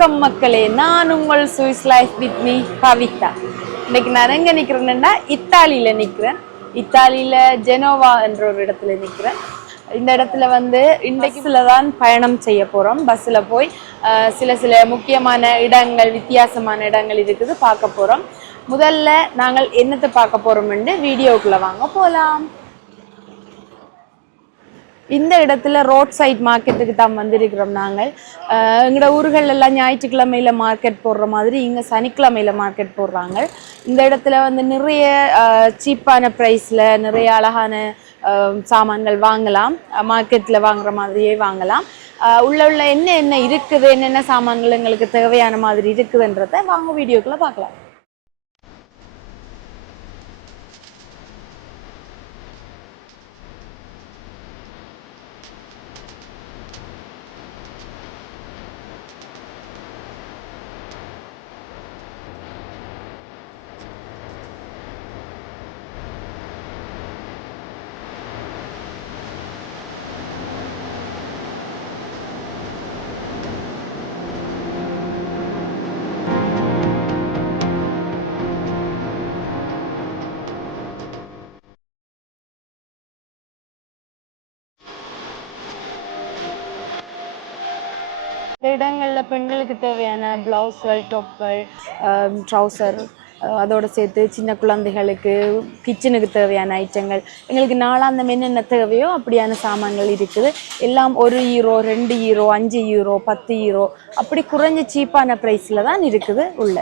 வணக்கம் மக்களே நான் உங்கள் Swiss life with me Kavitha. இன்னைக்கு நான் எங்கே நிற்கிறேன்னா இத்தாலியில நிற்கிறேன் இத்தாலியில ஜெனோவா என்ற ஒரு இடத்துல நிற்கிறேன் இந்த இடத்துல வந்து இன்றைக்குல தான் பயணம் செய்ய போகிறோம் பஸ்ஸில் போய் சில சில முக்கியமான இடங்கள் வித்தியாசமான இடங்கள் இருக்குது பார்க்க போகிறோம் முதல்ல நாங்கள் என்னத்தை பார்க்க போகிறோம்னு வீடியோக்குள்ளே வாங்க போகலாம் இந்த இடத்துல ரோட் சைட் மார்க்கெட்டுக்கு தான் வந்திருக்கிறோம் நாங்கள். எங்களோட ஊர்கள் எல்லாம் ஞாயிற்றுக்கிழமையில மார்க்கெட் போடுற மாதிரி இங்கே சனிக்கிழமையில மார்க்கெட் போடுறாங்க. இந்த இடத்துல வந்து நிறைய சீப்பான ப்ரைஸில் நிறைய அழகான சாமான்கள் வாங்கலாம். மார்க்கெட்டில் வாங்குற மாதிரியே வாங்கலாம். உள்ள உள்ள என்ன என்ன இருக்குது என்னென்ன சாமான்கள் எங்களுக்கு தேவையான மாதிரி இருக்குதுன்றதை வாங்க வீடியோக்குள்ள பார்க்கலாம். இந்த இடங்களில் பெண்களுக்கு தேவையான ப்ளவுஸ்கள் டொப்கள் ட்ரௌசர் அதோட சேர்த்து சின்ன குழந்தைகளுக்கு கிச்சனுக்கு தேவையான ஐட்டங்கள் எங்களுக்கு நாளாந்தம் என்னென்ன தேவையோ அப்படியான சாமான்கள் இருக்குது. எல்லாம் ஒரு ஈரோ ரெண்டு ஈரோ அஞ்சு ஈரோ பத்து ஈரோ அப்படி குறைஞ்ச சீப்பான ப்ரைஸில் தான் இருக்குது உள்ள.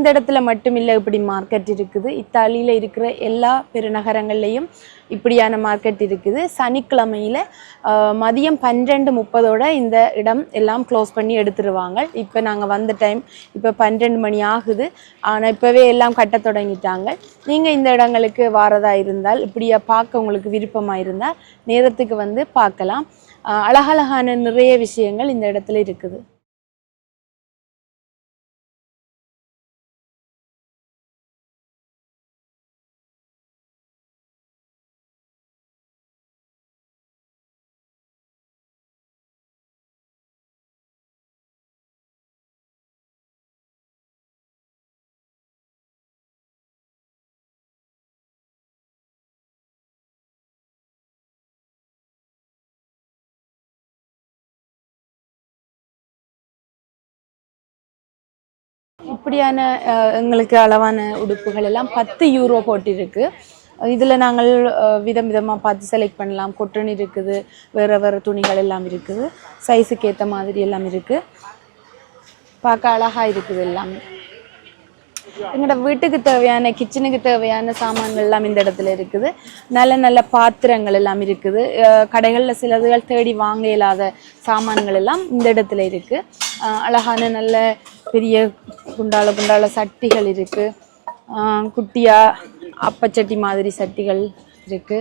இந்த இடத்துல மட்டும் இல்லை இப்படி மார்க்கெட் இருக்குது. இத்தாலியில் இருக்கிற எல்லா பெருநகரங்கள்லேயும் இப்படியான மார்க்கெட் இருக்குது. சனிக்கிழமையில் மதியம் பன்னிரெண்டு முப்பதோட இந்த இடம் எல்லாம் க்ளோஸ் பண்ணி எடுத்துருவாங்க. இப்போ நாங்கள் வந்த டைம் இப்போ பன்னிரெண்டு மணி ஆகுது. ஆனால் இப்போவே எல்லாம் கட்ட தொடங்கிட்டாங்க. நீங்கள் இந்த இடங்களுக்கு வாரதா இருந்தால் இப்படியா பார்க்க உங்களுக்கு விருப்பமாக இருந்தால் நேரத்துக்கு வந்து பார்க்கலாம். அழகழகான நிறைய விஷயங்கள் இந்த இடத்துல இருக்குது. அப்படியான எங்களுக்கு அளவான உடுப்புகள் எல்லாம் பத்து யூரோ போட்டிருக்கு. இதில் நாங்கள் விதம் விதமாக பார்த்து செலக்ட் பண்ணலாம். கொட்டணி இருக்குது வேறு வேறு துணிகள் எல்லாம் இருக்குது. சைஸுக்கு ஏற்ற மாதிரி எல்லாம் இருக்குது பார்க்க அழகாக இருக்குது எல்லாமே. எங்களோட வீட்டுக்கு தேவையான கிச்சனுக்கு தேவையான சாமான்கள் எல்லாம் இந்த இடத்துல இருக்குது. நல்ல நல்ல பாத்திரங்கள் எல்லாம் இருக்குது. கடைகளில் சிலதுகள் தேடி வாங்க இயலாத சாமான்கள் எல்லாம் இந்த இடத்துல இருக்கு. அழகான நல்ல பெரிய குண்டால குண்டால சட்டிகள் இருக்கு. குட்டியாக குட்டியா அப்பச்சட்டி மாதிரி சட்டிகள் இருக்கு.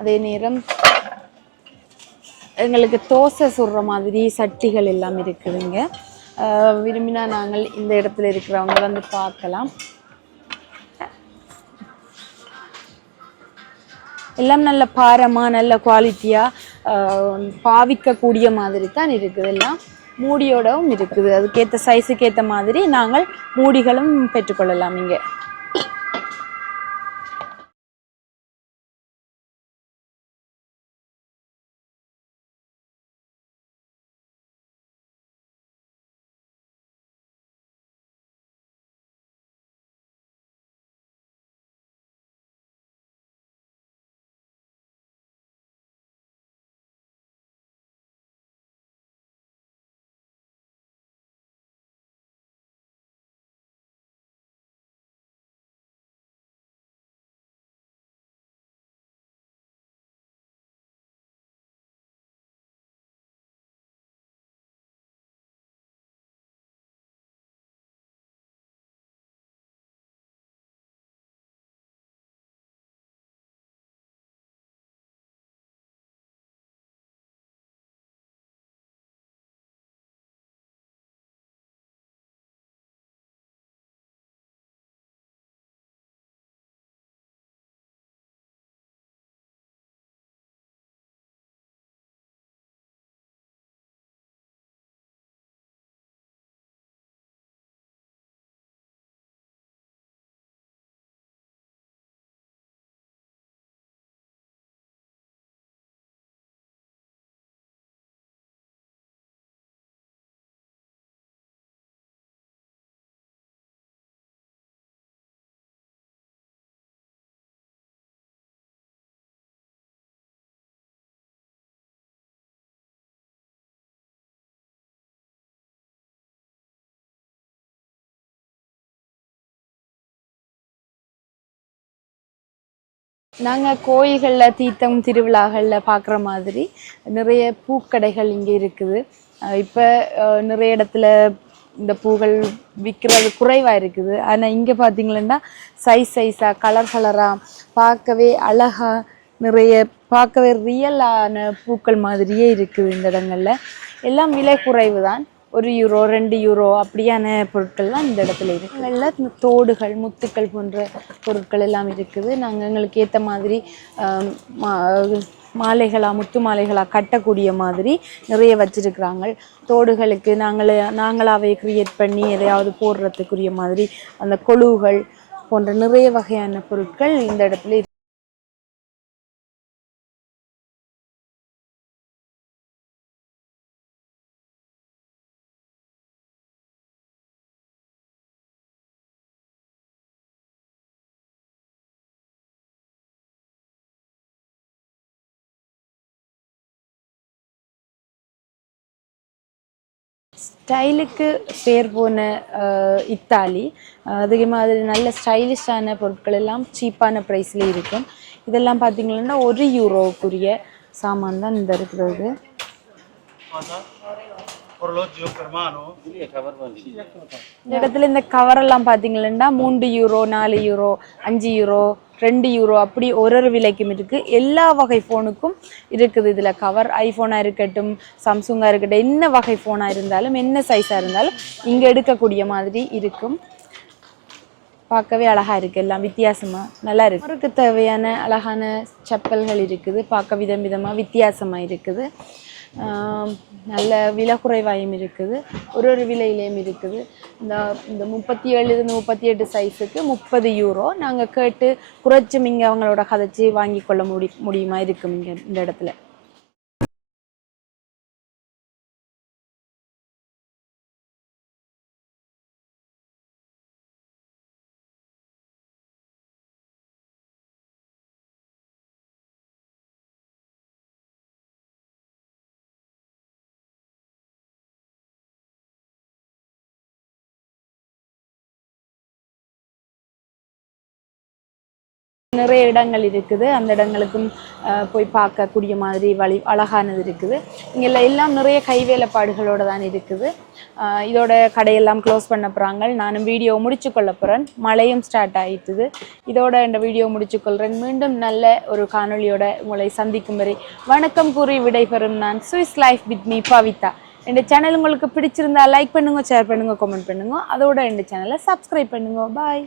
அதே நேரம் எங்களுக்கு தோசை சுடுற மாதிரி சட்டிகள் எல்லாம் இருக்குதுங்க. விரும்பினா நாங்கள் இந்த இடத்துல இருக்கிறவங்க வந்து பார்க்கலாம். எல்லாம் நல்ல பாரமாக நல்ல குவாலிட்டியாக பாவிக்கக்கூடிய மாதிரி தான் இருக்குது எல்லாம். மூடியோடவும் இருக்குது. அதுக்கேற்ற சைஸுக்கு ஏற்ற மாதிரி நாங்கள் மூடிகளும் பெற்றுக்கொள்ளலாம் இங்கே. நாங்கள் கோயில்களில் தீர்த்தம் திருவிழாக்களில் பார்க்குற மாதிரி நிறைய பூக்கடைகள் இங்கே இருக்குது. இப்போ நிறைய இடத்துல இந்த பூகள் விற்கிறது குறைவாக இருக்குது. ஆனால் இங்கே பார்த்தீங்கன்னா சைஸ் சைஸாக கலர் கலராக பார்க்கவே அழகாக நிறைய பார்க்கவே ரியலான பூக்கள் மாதிரியே இருக்குது இந்த இடங்களில். எல்லாம் விலை குறைவு தான் ஒரு யூரோ ரெண்டு யூரோ அப்படியான பொருட்கள்லாம் இந்த இடத்துல இருக்குது எல்லாம் தோடுகள் முத்துக்கள் போன்ற பொருட்கள் எல்லாம் இருக்குது. நாங்கள் எங்களுக்கு ஏற்ற மாதிரி மாலைகளாக மா- முத்து மாலைகளாக கட்டக்கூடிய மாதிரி நிறைய வச்சுருக்குறாங்க. தோடுகளுக்கு நாங்களே நாங்களாவே க்ரியேட் பண்ணி எதையாவது போடுறதுக்குரிய மாதிரி அந்த கொழுவுகள் போன்ற நிறைய வகையான பொருட்கள் இந்த இடத்துல ஸ்டைலுக்கு பேர் போன அஹ், இத்தாலி. அதே மாதிரி நல்ல ஸ்டைலிஷான பொருட்கள் எல்லாம் சீப்பான ப்ரைஸில் இருக்கும். இதெல்லாம் பார்த்தீங்கன்னா ஒரு யூரோவுக்குரிய சாமான் தான் இந்த இருக்கிறது இந்த இடத்துல இந்த கவரெல்லாம் பார்த்தீங்கன்னா மூன்று யூரோ நாலு யூரோ அஞ்சு யூரோ ரெண்டு யூரோ அப்படி ஒரு ஒரு விலைக்கும் இருக்கு. எல்லா வகை ஃபோனுக்கும் இருக்குது இதில் கவர் ஐஃபோனாக இருக்கட்டும் சாம்சுங்காக இருக்கட்டும் என்ன வகை ஃபோனாக இருந்தாலும் என்ன சைஸாக இருந்தாலும் இங்கே எடுக்கக்கூடிய மாதிரி இருக்கும். பார்க்கவே அழகா இருக்கு எல்லாம் வித்தியாசமா நல்லா இருக்கு. அவருக்கு தேவையான அழகான செப்பல்கள் இருக்குது பார்க்க விதம் விதமா வித்தியாசமா இருக்குது. நல்ல விலை குறைவாயும் இருக்குது. ஒரு ஒரு விலையிலையும் இருக்குது. இந்த இந்த முப்பத்தி ஏழுலேருந்து முப்பத்தி எட்டு சைஸுக்கு முப்பது யூரோ நாங்கள் கேட்டு குறைச்சும் இங்கே அவங்களோட கதைச்சி வாங்கி கொள்ள முடி முடியுமா? இருக்கும் இங்கே இந்த இடத்துல. நிறைய இடங்கள் இருக்குது. அந்த இடங்களுக்கும் போய் பார்க்கக்கூடிய மாதிரி வழி அழகானது இருக்குது. இங்கே எல்லாம் நிறைய கைவேலைப்பாடுகளோட தான் இருக்குது. இதோட கடையெல்லாம் க்ளோஸ் பண்ண போகிறாங்க நானும் வீடியோ முடிச்சு கொள்ள போகிறேன் மழையும் ஸ்டார்ட் ஆயிட்டுது. இதோட இந்த வீடியோ முடிச்சு கொள்கிறேன் மீண்டும் நல்ல ஒரு காணொலியோட உங்களை சந்திக்கும் வரை வணக்கம் கூறி விடைபெறும் நான் Swiss life with me Pavitha. இந்த சேனல் உங்களுக்கு பிடிச்சிருந்தா லைக் பண்ணுங்க ஷேர் பண்ணுங்க கமெண்ட் பண்ணுங்க. அதோட இந்த சேனலை சப்ஸ்கிரைப் பண்ணுங்க. பாய்